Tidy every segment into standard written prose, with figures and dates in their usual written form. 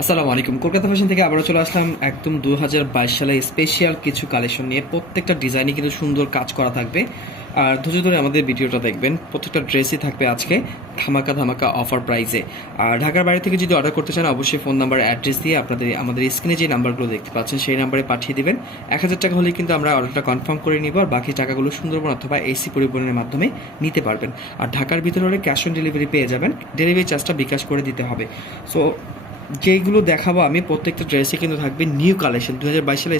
আসসালামু আলাইকুম। কলকাতা ফ্যাশন থেকে আবারও চলে আসলাম একদম 2022 সালে স্পেশাল কিছু কালেকশন নিয়ে। প্রত্যেকটা ডিজাইনে কিন্তু সুন্দর কাজ করা থাকবে। আর ধৈর্য ধরে আমাদের ভিডিওটা দেখবেন। প্রত্যেকটা ড্রেসই থাকবে আজকে ধামাকা ধামাকা অফার প্রাইসে। আর ঢাকার বাইরে থেকে যদি অর্ডার করতে চান অবশ্যই ফোন নাম্বার অ্যাড্রেস দিয়ে আমাদের স্ক্রিনে যে নাম্বারগুলো দেখতে পাচ্ছেন সেই নাম্বারে পাঠিয়ে দিবেন। 1000 টাকা হলে কিন্তু আমরা অর্ডারটা কনফার্ম করে নিব, আর বাকি টাকাগুলো সুন্দরবন অথবা এসি পরিবহনের মাধ্যমে নিতে পারবেন। আর ঢাকার ভিতরে হলে ক্যাশ অন ডেলিভারি পেয়ে যাবেন, ডেলিভারি চার্জটা বিকাশ করে দিতে হবে। সো যেইগুলো দেখাবো আমি প্রত্যেকটা ড্রেসে কিন্তু থাকবে নিউ কালেকশন, 2022 সালে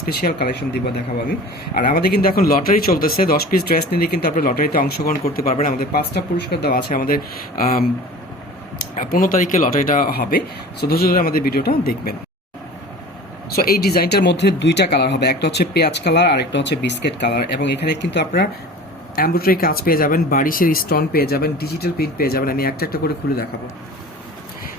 স্পেশাল কালেকশন দেখাবো আমি। আর আমাদের কিন্তু এখন লটারি চলতেছে, 10 পিস ড্রেস নিলে কিন্তু আপনি লটারিতে অংশগ্রহণ করতে পারবেন। আমাদের 5টা পুরস্কার দেওয়া আছে, আমাদের 15 তারিখে লটারিটা হবে। সো ধৈর্য ধরে আমাদের ভিডিওটা দেখবেন। সো এই ডিজাইনটার মধ্যে দুইটা কালার হবে, একটা হচ্ছে পেঁয়াজ কালার আর একটা হচ্ছে বিস্কেট কালার। এবং এখানে কিন্তু আপনারা এমব্রয়ডারি কাজ পেয়ে যাবেন, বারিশের স্টোন পেয়ে যাবেন, ডিজিটাল প্রিন্ট পেয়ে যাবেন। আমি একটা একটা করে খুলে দেখাবো।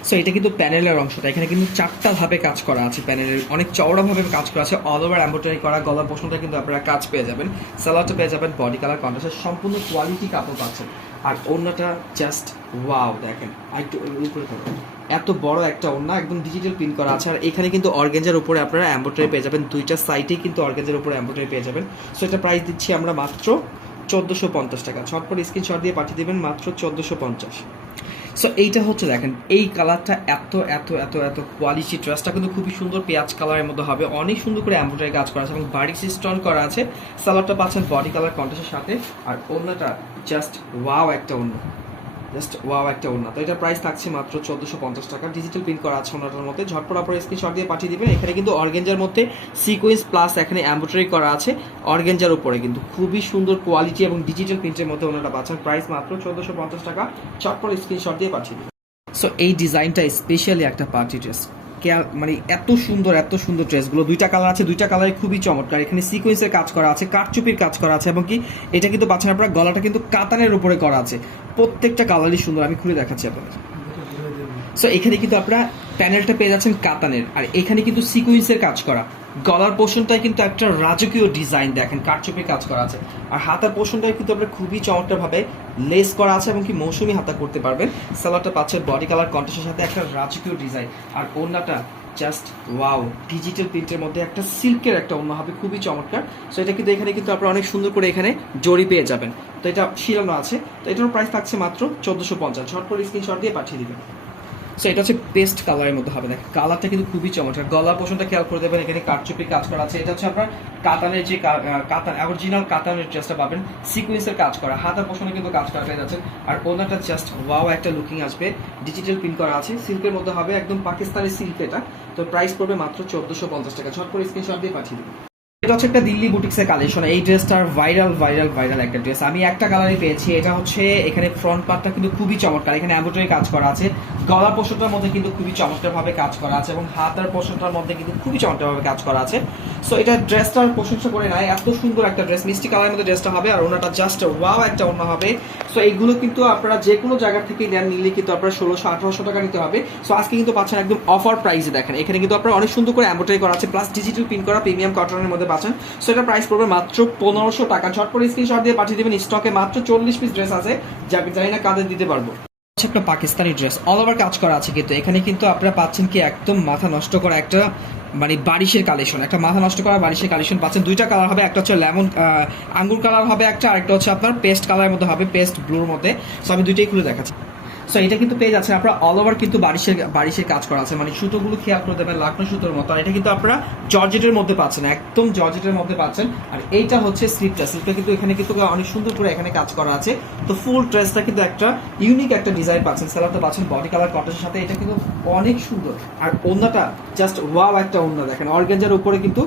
সো এটা কিন্তু প্যানেলের অংশটা, এখানে কিন্তু 4টা ধাপে কাজ করা আছে, প্যানেলের অনেক চওড়াভাবে কাজ করা আছে, অল ওভার এমব্রয়ডারি করা। গলার পোর্শনটা কিন্তু আপনারা কাজ পেয়ে যাবেন, সালোয়ারটা পেয়ে যাবেন বডি কালার কন্ট্রাস্টের সম্পূর্ণ কোয়ালিটি কাপড় পাচ্ছেন। আর ওড়নাটা জাস্ট ওয়াও, দেখেন একটু উপরে করুন, এত বড় একটা ওড়না, একদম ডিজিটাল প্রিন্ট করা আছে। আর এখানে কিন্তু অর্গানজার উপরে আপনারা এমব্রয়ডারি পেয়ে যাবেন, দুইটা সাইডেই কিন্তু অর্গানজার উপরে এমব্রয়ডারি পেয়ে যাবেন। সো এটা প্রাইস দিচ্ছি আমরা মাত্র 1450 টাকা। ঝটপট স্ক্রিনশট দিয়ে পাঠিয়ে দেবেন, মাত্র 1450। সো এইটা হচ্ছে দেখেন, এই কালারটা এত এত এত এত কোয়ালিটি, ড্রেসটা কিন্তু খুবই সুন্দর, পেঁয়াজ কালারের মধ্যে হবে, অনেক সুন্দর করে এমব্রয়ডারি কাজ করা আছে এবং বাড়ি স্টোন করা আছে। সালোয়ারটা পাচ্ছেন বডি কালার কন্ট্রাস্টের সাথে, আর ওড়নাটা জাস্ট ওয়াও একটা ওড়না, জাস্ট ওয়াও একটা ওড়না। তো এটা প্রাইস থাকছে মাত্র 1450 টাকা। ডিজিটাল প্রিন্ট করা আছে ওড়নাটার মধ্যে, ঝটপট আপনার স্ক্রিনশট দিয়ে পাঠিয়ে দিবেন। এখানে কিন্তু অর্গানজার মধ্যে সিকোয়েন্স প্লাস এখানে এমব্রয়ডারি করা আছে অর্গানজার উপরে, কিন্তু খুবই সুন্দর কোয়ালিটি এবং ডিজিটাল প্রিন্টের মধ্যে ওড়নাটা পাচ্ছেন। প্রাইস মাত্র 1450 টাকা। ঝটপট স্ক্রিনশট দিয়ে পাঠিয়ে দিবেন। সো এই ডিজাইনটা স্পেশালি একটা পার্টি ড্রেস, মানে এত সুন্দর এত সুন্দর ড্রেসগুলো, দুইটা কালার আছে, দুইটা কালারে খুবই চমৎকার। এখানে সিকোয়েন্সের কাজ করা আছে, কারচুপির কাজ করা আছে, এবং কি এটা কিন্তু পাচ্ছেন আপনারা গলাটা কিন্তু কাতানের উপরে করা আছে। প্রত্যেকটা কালারই সুন্দর, আমি খুলে দেখাচ্ছি আপনাদের। সো এখানে কিন্তু আপনারা প্যানেলটা পেয়ে যাচ্ছেন কাতানের, আর এখানে কিন্তু সিকোয়েন্সের কাজ করা। গলার পোর্শনটায় কিন্তু একটা রাজকীয় ডিজাইন, দেখেন কারচুপির কাজ করা আছে। আর হাতার পোর্শনটায় কিন্তু আপনারা খুবই চমৎকারভাবে লেস করা আছে, এবং কি মৌসুমি হাতা করতে পারবেন। সালোয়ারটা পাচ্ছেন বডি কালার কন্ট্রাস্টের সাথে একটা রাজকীয় ডিজাইন। আর ওড়নাটা জাস্ট ওয়াও, ডিজিটাল প্রিন্টের মধ্যে একটা সিল্কের একটা ওড়না হবে, খুবই চমৎকার। সো এটা কিন্তু এখানে কিন্তু আপনারা অনেক সুন্দর করে এখানে জড়ি পেয়ে যাবেন। তো এটা শিরানো আছে, তো এটার প্রাইস থাকছে মাত্র 1450। ঝটপট স্ক্রিনশট দিয়ে পাঠিয়ে দিবেন। সো এটা হচ্ছে পেস্ট কালারের মধ্যে হবে, দেখেন কালারটা কিন্তু খুবই চমৎকার। গলার পোর্শনটা খেয়াল করে দেবেন, এখানে কারচুপি কাজ করা আছে। এটা হচ্ছে আপনার কাতানের যে কাতান অরিজিনাল কাতানের ড্রেসটা পাবেন, সিকোয়েন্সের কাজ করা, হাতার পোর্শনে কিন্তু কাজ করা পেয়ে যাচ্ছেন। আর ওনাটা জাস্ট ওয়াও একটা লুকিং আসবে, ডিজিটাল প্রিন্ট করা আছে, সিল্কের মধ্যে হবে, একদম পাকিস্তানি সিল্ক এটা। তো প্রাইস পড়বে মাত্র 1450 টাকা। ঝটপট স্ক্রিনশট দিয়ে পাঠিয়ে দিবেন। এটা হচ্ছে একটা দিল্লি বুটিক্সের কালেকশন। এই ড্রেসটার ভাইরাল ভাইরাল ভাইরাল একটা ড্রেস, আমি একটা কালারই পেয়েছি। এটা হচ্ছে এখানে ফ্রন্ট পার্টটা কিন্তু খুবই চমৎকার, এখানে এমব্রয়ডারি কাজ করা আছে, গলার পোর্শনটার মধ্যে কিন্তু খুবই চমৎকারভাবে কাজ করা আছে, এবং হাতার পোর্শনটার মধ্যে কিন্তু খুবই চমৎকারভাবে কাজ করা আছে। সো এটা ড্রেসটার প্রশংসা করে নাই, এত সুন্দর একটা ড্রেস, মিষ্টি কালারের মধ্যে ড্রেসটা হবে। আর ওনাটা জাস্ট ওয়াও একটা ওড়না হবে। সো এইগুলো কিন্তু আপনারা যে কোনো জায়গা থেকে নেন, নিলে কিন্তু আপনারা 1600-1800 টাকা নিতে হবে। সো আজকে কিন্তু পাচ্ছেন একদম অফার প্রাইসে। দেখেন এখানে কিন্তু আপনারা অনেক সুন্দর করে এমব্রয়ডারি করা আছে, প্লাস ডিজিটাল প্রিন্ট করা প্রিমিয়াম কটনের মধ্যে পাচ্ছেন। সো এটা প্রাইস পড়বে মাত্র 1500 টাকা। ঝটপট স্ক্রিনশট দিয়ে পাঠিয়ে দেবেন। স্টকে মাত্র 40 পিস ড্রেস আছে, যাকে জানি না কাদের দিতে পারবো। একটা পাকিস্তানি ড্রেস, অল ওভার কাজ করা আছে, কিন্তু এখানে কিন্তু আপনারা পাচ্ছেন কি একদম মাথা নষ্ট করা একটা মানে বারিশের কালেকশন, একটা মাথা নষ্ট করা বারিশের কালেকশন পাচ্ছেন। দুইটা কালার হবে, একটা হচ্ছে লেমন আঙ্গুর কালার হবে একটা, আরেকটা হচ্ছে আপনার পেস্ট কালারের মধ্যে হবে, পেস্ট ব্লুর মধ্যে। সো আমি দুইটাই খুলে দেখাচ্ছি। সো এটা কিন্তু পেয়ে যাচ্ছেন আপনারা অল ওভার কিন্তু বারিশের কাজ করা আছে, মানে সুতোগুলো খেয়াল করে দেবেন, লাকনো সুতোর মতো। আর এটা কিন্তু আপনারা জর্জেটের মধ্যে পাচ্ছেন, একদম জর্জেটের মধ্যে পাচ্ছেন। আর এইটা হচ্ছে স্লিপটা কিন্তু এখানে কিন্তু অনেক সুন্দর করে এখানে কাজ করা আছে। তো ফুল ড্রেসটা কিন্তু একটা ইউনিক একটা ডিজাইন পাচ্ছেন, সালোয়ারটা পাচ্ছেন বডি কালার কটনের সাথে, এটা কিন্তু অনেক সুন্দর। আর ওড়নাটা জাস্ট ওয়াও একটা ওড়না, দেখেন অর্গানজার উপরে কিন্তু।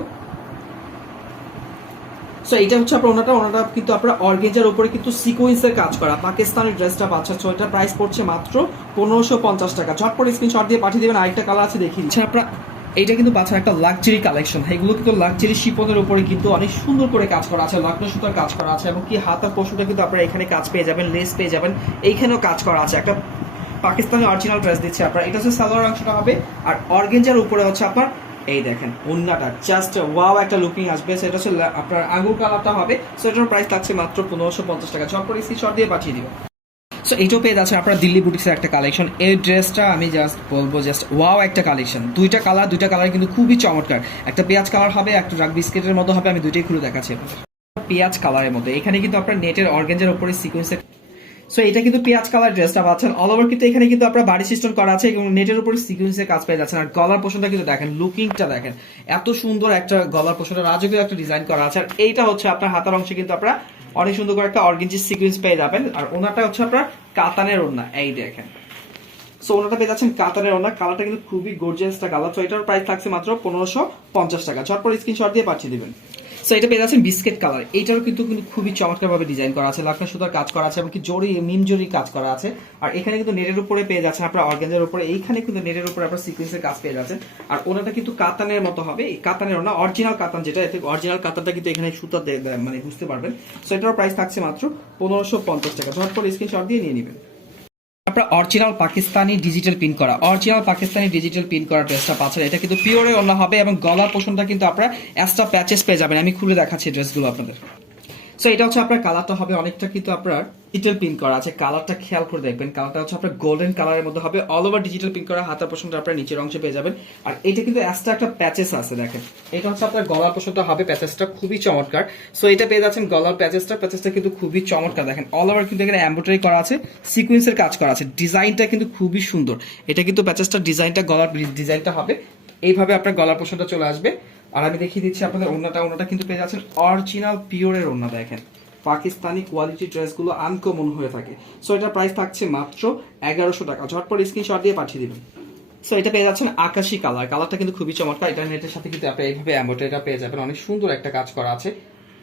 সো এটা হচ্ছে আপনার ওনাটা কিন্তু আপনার অর্গানজার উপরে কিন্তু সিকোয়েন্সের কাজ করা পাকিস্তানি ড্রেসটা পাচ্ছেন। সো এটা প্রাইস পড়ছে মাত্র 1550 টাকা। ঝটপট স্ক্রিনশট দিয়ে পাঠিয়ে দেবেন। আরেকটা কালার আছে দেখিয়ে দিচ্ছি আপনারা। এইটা কিন্তু পাচ্ছেন একটা লাক্সারি কালেকশন, এগুলো কিন্তু লাক্সারি শিপনের উপরে কিন্তু অনেক সুন্দর করে কাজ করা আছে, লগ্ন সুতার কাজ করা আছে, এবং কি হাতার পোর্শনটা কিন্তু আপনারা এখানে কাজ পেয়ে যাবেন, লেস পেয়ে যাবেন, এইখানেও কাজ করা আছে। একটা পাকিস্তানি অরিজিনাল ড্রেস দিচ্ছে আপনারা। এটা হচ্ছে সালোয়ার অংশটা হবে, আর অর্গানজার উপরে হচ্ছে আপনার এই দেখেন ওন্নাটা জাস্ট ওয়াও একটা লুকিং আসবে। সেটা হচ্ছে আপনার আঙ্গুর কালারটা হবে। সো এটার প্রাইস থাকছে মাত্র 1550 টাকা। ঝটপট স্ক্রিনশট দিয়ে পাঠিয়ে দিবেন। সো এইটাও পেয়ে যাচ্ছে আপনারা দিল্লি বুটিক্সের একটা কালেকশন। এই ড্রেসটা আমি জাস্ট বলবো জাস্ট ওয়াও একটা কালেকশন। দুইটা কালার কিন্তু খুবই চমৎকার। একটা পেঁয়াজ কালার হবে, একটা ডার্ক বিস্কিটের মতো হবে। আমি দুইটাই খুলে দেখাচ্ছি আপনাদের। পেঁয়াজ কালারের মধ্যে এখানে কিন্তু আপনার নেটের অর্গানজার উপরে সিকোয়েন্সের। সো এটা কিন্তু পেঁয়াজ কালার ড্রেসটা পাচ্ছেন অল ওভার, কিন্তু এখানে কিন্তু আপনার বাড়ি সিস্টেম করা আছে এবং নেটের উপরে সিকোয়েন্সের কাজ পেয়ে যাচ্ছেন। আর গলার পোষণটা কিন্তু দেখেন, লুকিংটা দেখেন, এত সুন্দর একটা গলার পোষণটা, রাজকীয় একটা ডিজাইন করা আছে। আর এইটা হচ্ছে আপনার হাতার অংশে কিন্তু আপনারা অনেক সুন্দর করে একটা অর্গেঞ্জি সিকোয়েন্স পেয়ে যাবেন। আর ওনাটা হচ্ছে আপনার কাতানের ওড়না, এই দেখেন। সো ওনাটা পেয়ে যাচ্ছেন কাতানের ওড়না, কালারটা কিন্তু খুবই গর্জিয়াস একটা কালার। তো এটার প্রাইস থাকছে মাত্র 1550 টাকা। ঝটপট স্ক্রিনশট দিয়ে পাঠিয়ে দিবেন। সো এটা পেয়ে যাচ্ছেন বিস্কিট কালার। এইটারও কিন্তু খুবই চমৎকার ভাবে ডিজাইন করা আছে, লাখনা সুতার কাজ করা আছে এবং কি জরি মিম জরি কাজ করা আছে। আর এখানে কিন্তু নেটের উপরে পেয়ে যাচ্ছেন আপনার অর্গানজার উপরে, এইখানে কিন্তু নেটের উপরে আপনার সিকোয়েন্সের কাজ পেয়ে যাচ্ছেন। আর ওনাটা কিন্তু কাতানের মতো হবে, এই কাতানের ওনা অরিজিনাল কাতান, যেটা এতে অরিজিনাল কাতানটা কিন্তু এখানে সুতা মানে বুঝতে পারবেন। সো এটার প্রাইস থাকছে মাত্র 1550 টাকা। ঝটপট স্ক্রিনশট দিয়ে নিয়ে নেবেন। আপনার অরিজিনাল পাকিস্তানি ডিজিটাল প্রিন্ট করা ড্রেসটা পাচ্ছেন। এটা কিন্তু পিওরে ওড়না হবে এবং গলার পোষণটা কিন্তু আপনারা এক্সট্রা প্যাচেস পেয়ে যাবেন। আমি খুলে দেখাচ্ছি ড্রেসগুলো আপনাদের। সো এটা হচ্ছে আপনার কালারটা হবে অনেকটা কিন্তু আপনার ডিজিটাল প্রিন্ট করা আছে। কালারটা খেয়াল করে দেখবেন, কালারটা হচ্ছে আপনার গোল্ডেন কালারের মধ্যে হবে, অল ওভার ডিজিটাল প্রিন্ট করা। হাতার পোষণটা আপনার নিচের অংশে পেয়ে যাবেন। আর এটা কিন্তু এক্সট্রা একটা প্যাচেস আছে, দেখেন এটা হচ্ছে আপনার গলার পোষণটা হবে, প্যাচেসটা খুবই চমৎকার। সো এটা পেয়ে যাচ্ছেন গলার প্যাচেসটা কিন্তু খুবই চমৎকার। দেখেন অল ওভার কিন্তু এখানে এমব্রয়ডারি করা আছে, সিকোয়েন্সের কাজ করা আছে, ডিজাইনটা কিন্তু খুবই সুন্দর। এটা কিন্তু প্যাচেসটা ডিজাইনটা, গলার ডিজাইনটা হবে এইভাবে, আপনার গলার পোষণটা চলে আসবে। আর আমি দেখিয়ে দিচ্ছি আপনাদের ওড়নাটা কিন্তু পেয়ে যাচ্ছেন অরিজিনাল পিওরের ওড়না। দেখেন পাকিস্তানি কোয়ালিটি ড্রেসগুলো আনকমন হয়ে থাকে। সো এটার প্রাইস থাকছে মাত্র 1100 টাকা। ঝটপট স্ক্রিনশট দিয়ে পাঠিয়ে দিবেন। সো এটা পেয়ে যাচ্ছেন আকাশি কালারটা কিন্তু খুবই চমৎকার। এটা নেটের সাথে কিন্তু আপনি এইভাবে এমব্রয়ডারিটা পেয়ে যাবেন, অনেক সুন্দর একটা কাজ করা আছে,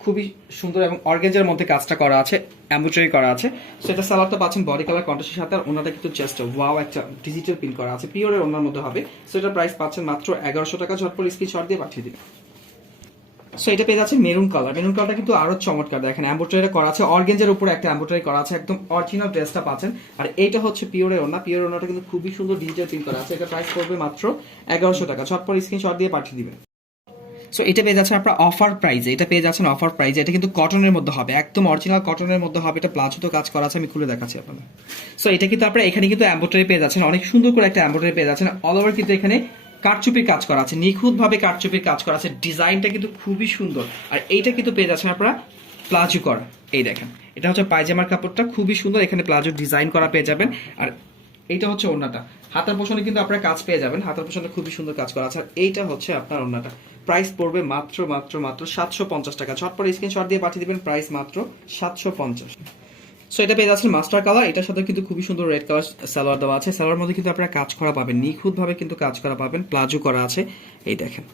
খুবই সুন্দর এবং অর্গানজার মধ্যে কাজটা করা আছে, এমব্রয়ডারি করা আছে। সো এটা সালোয়ারটা পাচ্ছেন বডি কালার কন্ট্রাস্টের সাথে। আর ওনাটা কিন্তু জাস্ট ওয়াও একটা ডিজিটাল প্রিন্ট করা আছে, পিওরের ওনার মধ্যে হবে। সো এটার প্রাইস পাচ্ছেন মাত্র 1100 টাকা। ঝটপট স্ক্রিনশট দিয়ে পাঠিয়ে দিবেন। সো এটা পেয়ে যাচ্ছে মেরুন কালারটা কিন্তু আরো চমৎকার। দেখেন এমব্রয়ডারি করা আছে, অর্গানজার উপরে একটা এমব্রয়ডারি করা আছে, একদম অরিজিনাল ড্রেসটা পাচ্ছেন। আর এইটা হচ্ছে পিওরের ওড়না, পিওরের ওড়নাটা কিন্তু খুবই সুন্দর ডিজিটাল প্রিন্ট করা আছে। এটা প্রাইস পড়বে মাত্র 1100 টাকা। ঝটপট স্ক্রিনশট দিয়ে পাঠিয়ে দিবেন। সো এটা পেয়ে যাচ্ছেন আপনার অফার প্রাইজে, এটা কিন্তু কটনের মধ্যে হবে, একদম অরিজিনাল কটনের মধ্যে হবে। এটা প্লাজো তো কাজ করা আছে, আমি খুলে দেখাচ্ছি আপনাদের। সো এটা কিন্তু আপনারা এখানে কিন্তু এমব্রয়ডারি পেয়ে যাচ্ছেন, অনেক সুন্দর করে একটা এমব্রয়ডারি পেয়ে যাচ্ছেন। অল ওভার কিন্তু এখানে কারচুপির কাজ করা আছে, নিখুঁতভাবে কারচুপির কাজ করা আছে, ডিজাইনটা কিন্তু খুবই সুন্দর। আর এইটা কিন্তু পেয়ে যাচ্ছেন আপনারা প্লাজো করা, এই দেখেন এটা হচ্ছে পায়জামার কাপড়টা খুবই সুন্দর, এখানে প্লাজো ডিজাইন করা পেয়ে যাবেন। আর এইটা হচ্ছে ওড়নাটা, হাতার পোষণে কিন্তু আপনারা কাজ পেয়ে যাবেন, হাতার পোষণে খুবই সুন্দর কাজ করা আছে। আর এইটা হচ্ছে আপনার ওড়নাটা, প্রাইস পড়বে মাত্র 750 টাকা। ঝটপট স্ক্রিনশট দিয়ে পাঠিয়ে দিবেন, প্রাইস মাত্র 750। সো এটা পেয়ে যাচ্ছেন মাস্টার কালার, এটার সাথে কিন্তু খুবই সুন্দর রেড কালার সালোয়ার দেওয়া আছে। সালোয়ার মধ্যে কিন্তু আপনারা কাজ করা পাবেন, নিখুঁতভাবে কিন্তু কাজ করা পাবেন, প্লাজো করা আছে, এই দেখেন।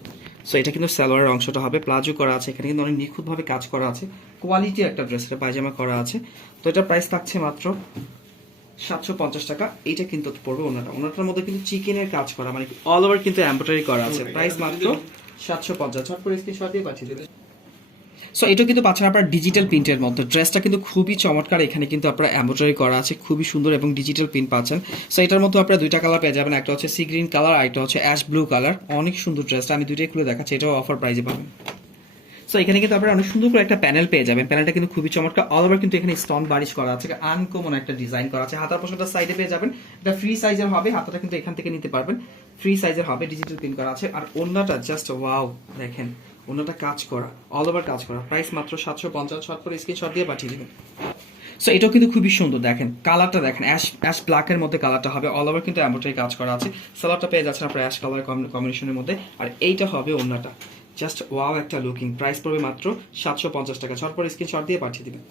সো এটা কিন্তু সালোয়ারের অংশটা হবে, প্লাজো করা আছে, এখানে কিন্তু অনেক নিখুঁতভাবে কাজ করা আছে, কোয়ালিটি একটা ড্রেস, এটা পায়জামা করা আছে। তো এটা প্রাইস থাকছে মাত্র 750 টাকা। এইটা কিন্তু পড়বে ওনাটার মধ্যে কিন্তু চিকেনের কাজ করা, মানে অল ওভার কিন্তু এমব্রয়ডারি করা আছে, প্রাইস মাত্র 750। ঝটপট স্ক্রিনশট দিয়ে পাঠিয়ে দেবেন। সো এটা কিন্তু পাচ্ছেন আপনার ডিজিটাল প্রিন্টের মধ্যে, ড্রেসটা কিন্তু খুবই চমৎকার। এখানে কিন্তু আপনার এমব্রয়ডারি করা আছে, খুবই সুন্দর এবং ডিজিটাল প্রিন্ট পাচ্ছেন। সো এটার মধ্যে আপনারা দুইটা কালার পেয়ে যাবেন, একটা হচ্ছে সি গ্রিন কালার আর একটা হচ্ছে অ্যাশ ব্লু কালার। অনেক সুন্দর ড্রেসটা, আমি দুইটাই খুলে দেখাচ্ছি, এটাও অফার প্রাইসে পাবেন। সো এখানে কিন্তু আপনারা অনেক সুন্দর করে একটা প্যানেল পেয়ে যাবেন, প্যানেলটা কিন্তু খুবই চমৎকার। অল ওভার কিন্তু এখানে স্টোন বারিশ করা আছে, আনকমন একটা ডিজাইন করা আছে। হাতার পোষণটা সাইডে পেয়ে যাবেন, এটা ফ্রি সাইজের হবে, হাতাটা কিন্তু এখান থেকে নিতে পারবেন, ফ্রি সাইজের হবে, ডিজিটাল প্রিন্ট করা আছে। আর ওড়নাটা জাস্ট ওয়াও, দেখেন ওড়নাটা কাজ করা, অল ওভার কাজ করা, প্রাইস মাত্র 750। শর্ট স্ক্রিনশট দিয়ে পাঠিয়ে দিবেন। সো এটাও কিন্তু খুবই সুন্দর, দেখেন কালারটা দেখেন, অ্যাশ ব্ল্যাকের মধ্যে কালারটা হবে, অল ওভার কিন্তু এমব্রয়ডারি কাজ করা আছে। সালোয়ারটা পেয়ে যাচ্ছেন আপনার অ্যাশ কালার কম্বিনেশনের মধ্যে। আর এইটা হবে ওড়নাটা, জাস্ট ওয়াও একটা লুকিং, প্রাইস পড়বে মাত্র 750 টাকা। ঝটপট স্ক্রিনশট দিয়ে পাঠিয়ে দিবেন।